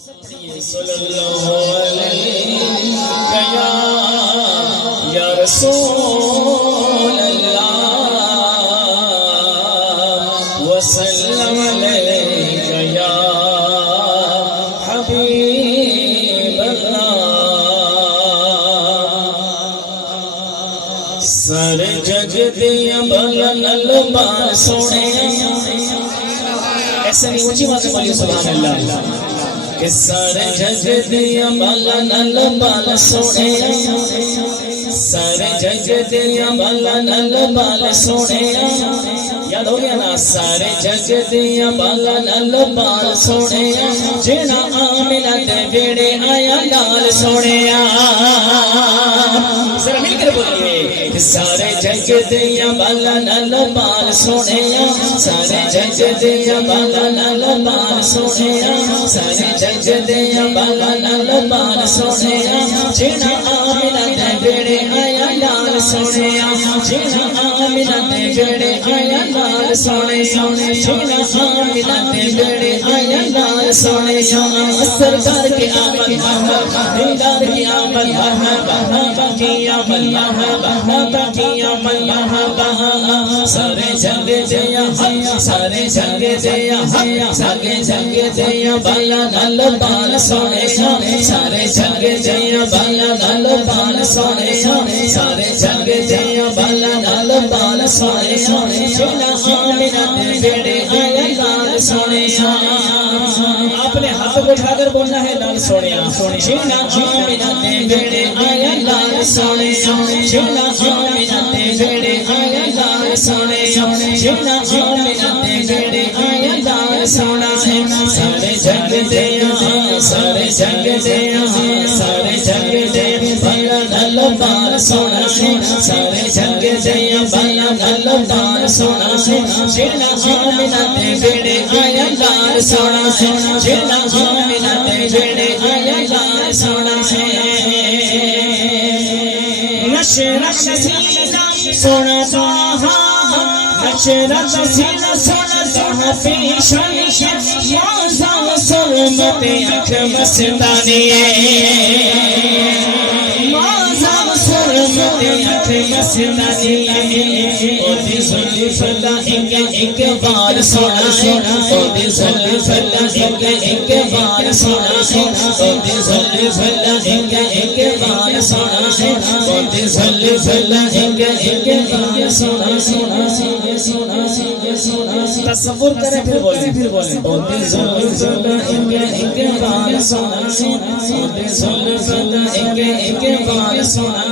صلی اللہ علیہ یا رسول اللہ وسلم علیک یا حبیب اللہ سر جگ دیا بلن البال سونے ایسے نہیں اونچی بات ہے سبحان اللہ کہ سارے جگ دیا بلن البال سونے سارے جگ دیا بلن البال سونے یاد ہو گیا نا سارے جگ دیا بلن البال سونے جنا آمنہ دے بیڑے آیا لال سونے ذرا مل کر بولیے سارے جگ دیا بلن البال سونے سارے جگ دیا بلن البال سونے سارے جگ دیا بلن البال سونے جنا آمنہ دے بیڑے آیا لال سونے جنا آمنہ دے بیڑے آیا لال سونے جنا آمنہ دے بیڑے آیا لال سونے سرکار کی آمد دیدار کی آمد کی آمد کی آمد سارے جگ دیا سارے جگ دیا سارے جگ دیا بلن البال سونے سارے جگ دیا بلن البال سونے سارے جگ دیا بلن البال سونے جنا آمنہ دے بیڑے آیا لال سونے آپ نے ہاتھ کو اٹھا کر بولنا ہے لال سونے جنا آمنہ دے بیڑے آیا لال سونے جنا آمنہ دے بیڑے آیا لال سونے جنا آمنہ دے بیڑے آیا لال سونا سارے جگ دیا سارے جگ دیا سارے جگ دیا بلن البال سونا سارے جگ دیا بلن البال سونا جنا آمنہ دے بیڑے آیا لال سونا جنا آمنہ دے بیڑے آیا لال سونا نشرت سینہ سونا سونا نشرت سینہ سونا سونا پیشن موزہ سرمت اکھ مستانی موزہ سرمت اکھ مستانی اوٹی زلف اللہ ایک بار سونا اوٹی زلف اللہ ایک بار سونا اوٹی زلف اللہ ایک بار سونا اوٹی زلف اللہ ایک بار سونا تصور کریں پھر بولیں اوٹی زلف اللہ ایک بار سونا اوٹی زلف اللہ ایک بار سونا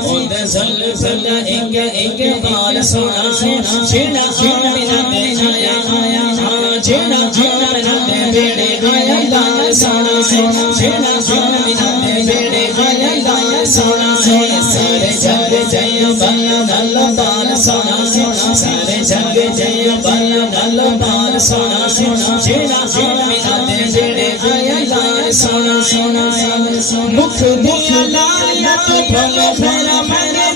اوٹی زلف اللہ ایک بار سونا جنا آمنہ دے آیا جنا آمنہ دے بیڑے آیا لال سونا جنا آمنہ دے بیڑے آیا لال سونا سارے جگ جیا بلن البال سونا سارے جگ جیا بلن البال سونا جنا آمنہ دے بیڑے آیا لال سونا مکھ دیا لایا تو بھلو پھیرا منے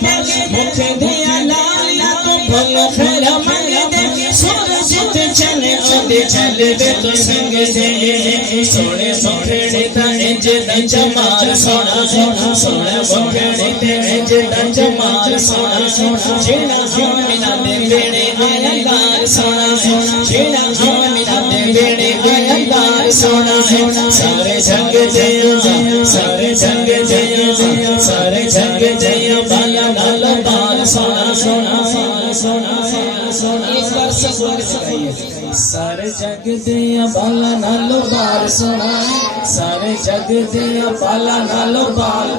مکھ دیا لایا تو بھلو پھیرا منے سورجت چلے آدھے چلے بے تو سنگ دے سونے بکھڑے تا انج دن جمال سونا سونے بکھڑے تے انج دن جمال سونا جنا آمنہ دے بیڑے آیا لال سونا جنا آمنہ دے بیڑے آیا لال سونا سارے جگ جیا سارے جگ جیا سارے جگ جیا بلن البال سونا ایک بار سب بول کے سکھائیے سارے جگ دیا بلن البال سونا سارے جگ دیا بلن البال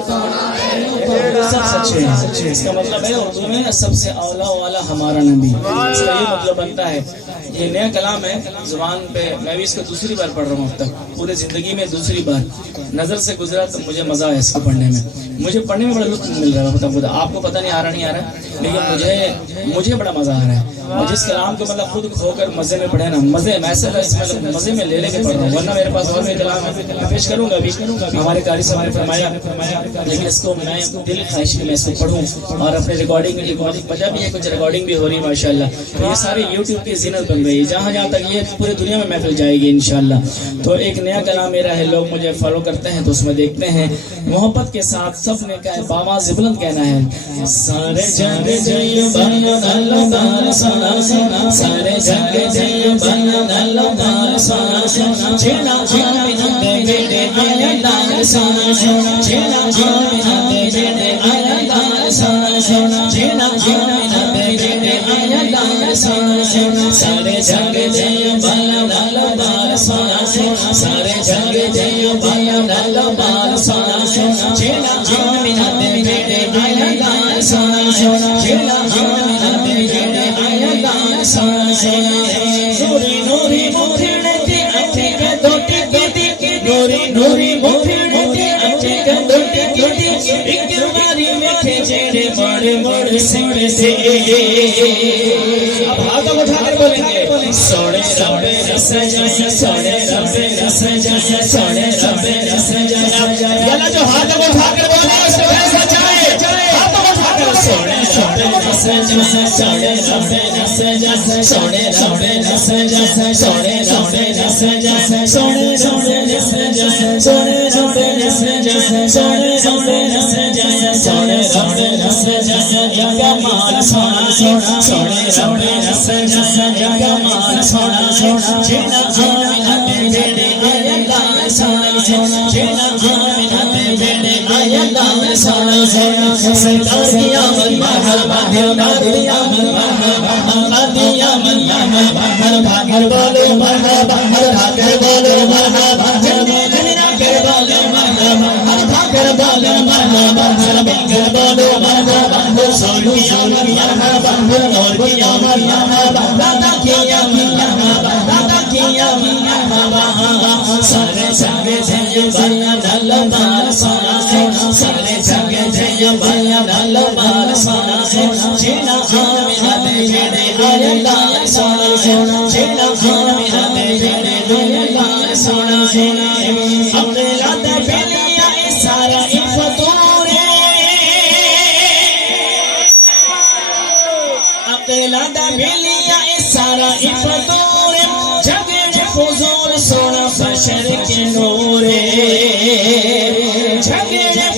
سب سچے ہیں اس کا مطلب ہے اردو میں سب سے اولا والا ہمارا نبی اس کا یہ مطلب بنتا ہے یہ نیا کلام ہے زبان پہ میں بھی اس کو دوسری بار پڑھ رہا ہوں اب تک پورے زندگی میں دوسری بار نظر سے گزرا تو مجھے مزہ ہے اس کو پڑھنے میں مجھے پڑھنے میں بڑا لطف مل رہا ہے آپ کو پتہ نہیں آ رہا نہیں آ رہا لیکن مجھے بڑا مزہ آ رہا ہے جس کلام کو مطلب خود کھو کر مزے میں پڑھے نا مزے میں ایسے مزے میں لے کے پڑھ رہا ہوں ورنہ میرے پاس اور بھی کلام ہے پیش کروں گا ابھی ہمارے قاری صاحب نے فرمایا لیکن اس کو میں دل خواہش میں اس کو پڑھوں اور اپنے ریکارڈنگ میں لکھوں. وجہ بھی ہے کچھ ریکارڈنگ بھی ہو رہی ہے ماشاءاللہ. تو یہ سارے یوٹیوب کی زینت بن رہی ہے, جہاں جہاں تک یہ پوری دنیا میں محفل جائے گی انشاءاللہ. تو ایک نیا کلام میرا ہے, لوگ مجھے فالو کرتے ہیں تو اس میں دیکھتے ہیں محبت کے ساتھ سب نے کہا باواز بلند کہنا ہے. سارے جگ جیو بلند اللہ سنا سنا, سارے جگ جیو بلند اللہ سنا سنا, جینا آمین دے بیٹے آیا اللہ سنا سنا, جینا آمین دے بیٹے آیا اللہ سنا سنا, جینا آمین دے بیٹے آیا اللہ سنا سنا. سارے جگ جیو بلند اللہ سنا سنا, سارے جگ جیو بلند اللہ سنا سنا, جینا آمین دے بیٹے آیا اللہ سنا سنا, جینا آمین دے بیٹے آیا اللہ سنا سنا. نوری نوری مکھڑتے اٹھے کے دوٹی گیٹی کے, نوری نوری مکھڑتے اٹھے کے دوٹی گیٹی, ایک باری میٹھے چہرے بڑے بڑے سیڑے سے. اب ہاتھوں اٹھا کر بولیں گے سونے رب رس جا, سونے رب رس جا, سونے رب رس جا. یالا جو ہاتھوں اٹھا کر بولے اس سے ویسا جائے, ہاتھوں اٹھا کر سونے رب رس جا, سونے رب رس جا, سونے رب رس جا, سونے رب رس جا, سونے رب رس جا, سونے رب رس جا, سونے رب رس جا, سونے رب رس جا. یا کمال سونا سونا, سونے رب رس جا, یا کمال سونا سونا, جینا آمین دے بیٹے آیا اللہ سونا سونا, جینا آمین دے بیٹے آیا اللہ سونا سونا. سرکار کی آمد مرحبا, سرکار کی آمد مرحبا, آمد کی آمد مرحبا, ہر بھاگر بولو مرحبا, ہر بھاگر بولو مرحبا, ہر بھاگر بولو مرحبا, ہر بھاگر بولو مرحبا, ہر بھاگر بولو مرحبا. سور کی آمد مرحبا, نور کی آمد مرحبا, دادا کی آمد مرحبا, دادا کی آمد مرحبا. سارے سارے جیو بلند اللہ سونا سونا, سارے جگ جیو بلند اللہ سونا سونا, جینا آمین دے بیٹے آیا اللہ سونا سونا, جینا آمین دے بیٹے آیا اللہ سونا سونا. اکرام دے بیلیا سارا فطور, اکرام دے بیلیا سارا فطور, جگ حضور سونا بشر کے نور, جگ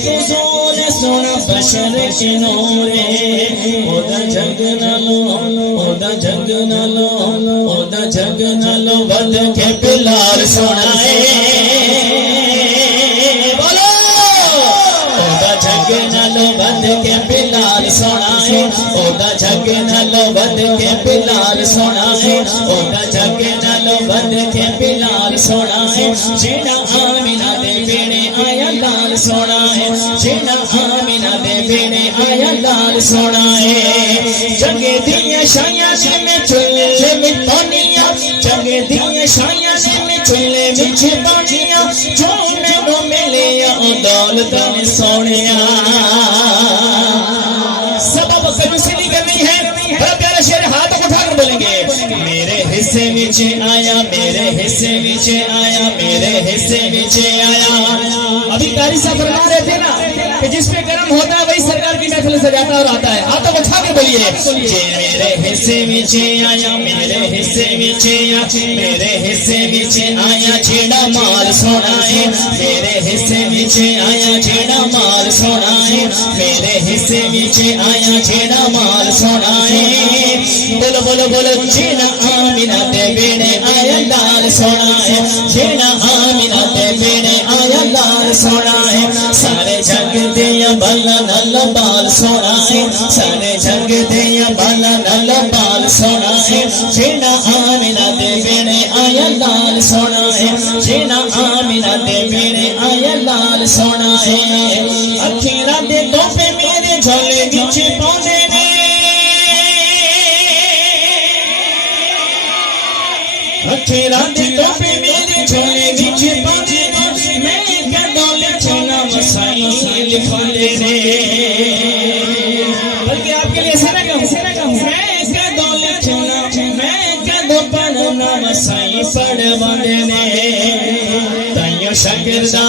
حضور سونا بشر کے نور. اودا جگ نالو, اودا جگ نالو, اودا جگ نالو ود کے پلار سونا ہے. بولو اودا جگ نالو ود کے پلار سونا ہے, اودا جگ نالو ود کے پلار سونا ہے, اودا جگ نالو ود کے پلار سونا ہے. جینا آمین دے بیٹے آیا لال سونا ہے, جینا آمین دے بیٹے آیا لال سونا ہے. جگ دیا شایا میں چولے میں پانیاں, جگ دیا شایا میں چولے میں پانیاں, جو مینوں ملیا دولت نے سونیا. سبب کبھی سے نہیں کرنی ہے, بڑا پیارا شعر ہاتھ اٹھا کر بولیں گے. میرے حصے وچ آیا, میرے حصے وچ آیا, میرے حصے وچ آیا. ابھی قاری صاحب فرما رہے تھے نا کہ جس پہ کرم ہوتا ہے وہی سرکار کی محفل سجاتا اور آتا ہے. ہاتھوں کو اٹھا کے بولیے جی میرے حصے وچ آیا, میرے حصے وچ آیا, میرے حصے وچ آیا جیڑا مال سونا ہے, میرے حصے وچ آیا جیڑا مال سونا ہے, میرے حصے وچ آیا جیڑا مال سونا ہے. بولو بولو بولو, جینا آمین دے بیڑے آیا لال سونا ہے, جینا آمین دے بیڑے آیا لال سونا ہے. سارے جگ دیا بلند اللہ بال سونا ہے, سارے جگ دیا بلند اللہ بال سونا ہے. جینا آمین دے بیڑے آیا لال سونا ہے, جینا آمین دے بیڑے آیا لال سونا ہے. اکھیراں دے توپے میرے جھولے وچ پاؤندے نے, اکھیراں دے توپے میرے جھولے وچ پاؤندے نے. میں کدوں لکھنا مسائل لکھاندے نے, بلکہ آپ کے لیے ایسا نہ کہوں, میں کدوں لکھنا, میں کدوں پڑھنا مسائل پڑھواندے نے. تائیوں شاگرداں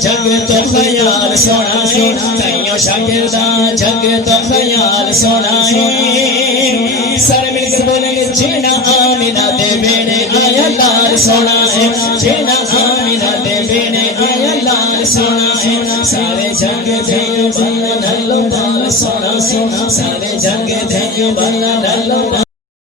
جگ تو خیال سونا ہے کئیوں شاگرداں جگ تو خیال سونا ہے سر مل کے بولیں گے جینا آمینہ دے بینے آیا لال سونا ہے جینا آمینہ دے بینے آیا لال سونا ہے سارے جگ دے بالا نلو بال سونا سونا سارے جگ دے بالا نلو